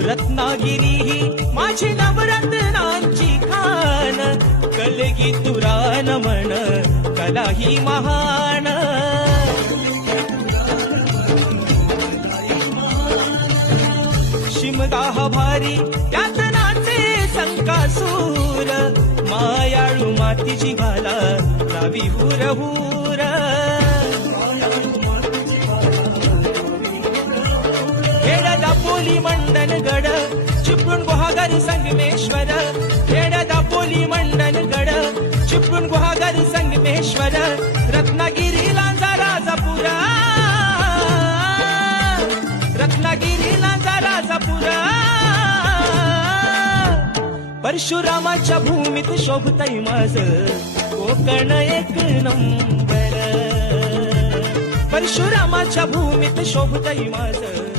रत्नागिरी ही माझी नवरत्नांची खान, कलगी तुरान म्हण कला ही महान. शिमगा हा भारी त्यात नाचे संकासूर, मायाळू मातीची भाला लावी हुर हुर. खेडदा पोली मंडन गड चिपळूण गुहागर संगमेश्वर, खेडदा पोली मंडन गड चिपळूण गुहागर संगमेश्वर. रत्नागिरी लांजा राजापुरा, रत्नागिरी लांजा राजापुरा. परशुरामाच्या भूमीत शोभतय माझं कोकण एक नंबर, परशुरामाच्या भूमीत शोभतय माझं